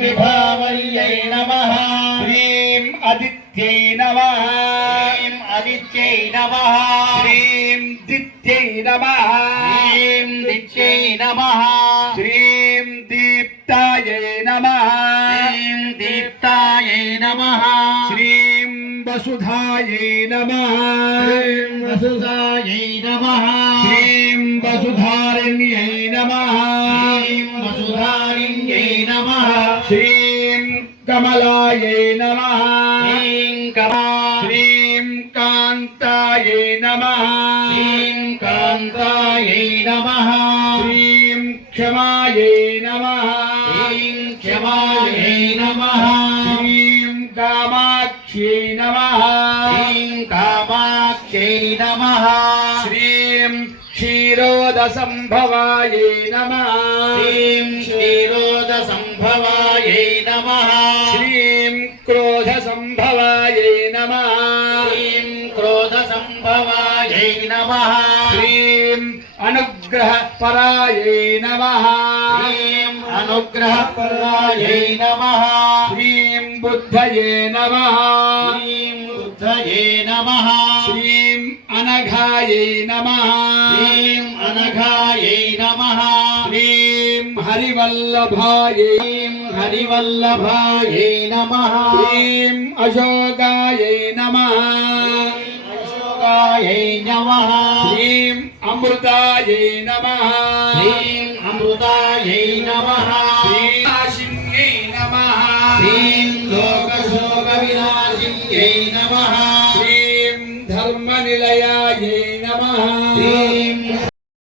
विभावर्यै नमः श्रीं आदित्यै नमः श्रीं आदित्यै नमः श्रीं दित्यै नमः श्रीं दित्यै नमः श्रीं दीप्तायै नमः श्रीं दीप्तायै नमः श्रीं वसुधायै नमः श्रीं वसुधायै नमः श्रीं वसुधारिण्यै नमः श्रीं वसुधारिण्यै नमः श्रीं कमलायै नमः श्रीं कमला श्रीं कान्तायै नमः श्रीं कान्तायै नमः श्रीं क्षमायै नमः श्रीं क्षमायै नमः श्रीं कामाक्ष्यै नमः श्रीं कामाक्ष्यै नमः श्रीं क्षीरोदसम्भवायै नमः श्रीं क्षीरोदसम्भवायै नमः श्रीं क्रोधसम्भवायै नमः श्रीं क्रोधसम्भवायै नमः श्रीं अनुग्रहपरायै नमः श्रीं अनुग्रहपरायै नमः श्रीं बुद्धये नमः श्रीं बुद्धये नमः श्रीं अनघायै नमः श्रीं अनघायै नमः श्रीं हरिवल्लभायै श्रीं हरिवल्लभायै नमः श्रीं अशोकायै नमः अशोकायै नमः श्रीं अमृतायै नमः श्रीं अमृतायै नमः श्रीं आशिन्यै नमः श्रीं लोकशोकविनाशिन्यै नमः श्रीं धर्मनिलया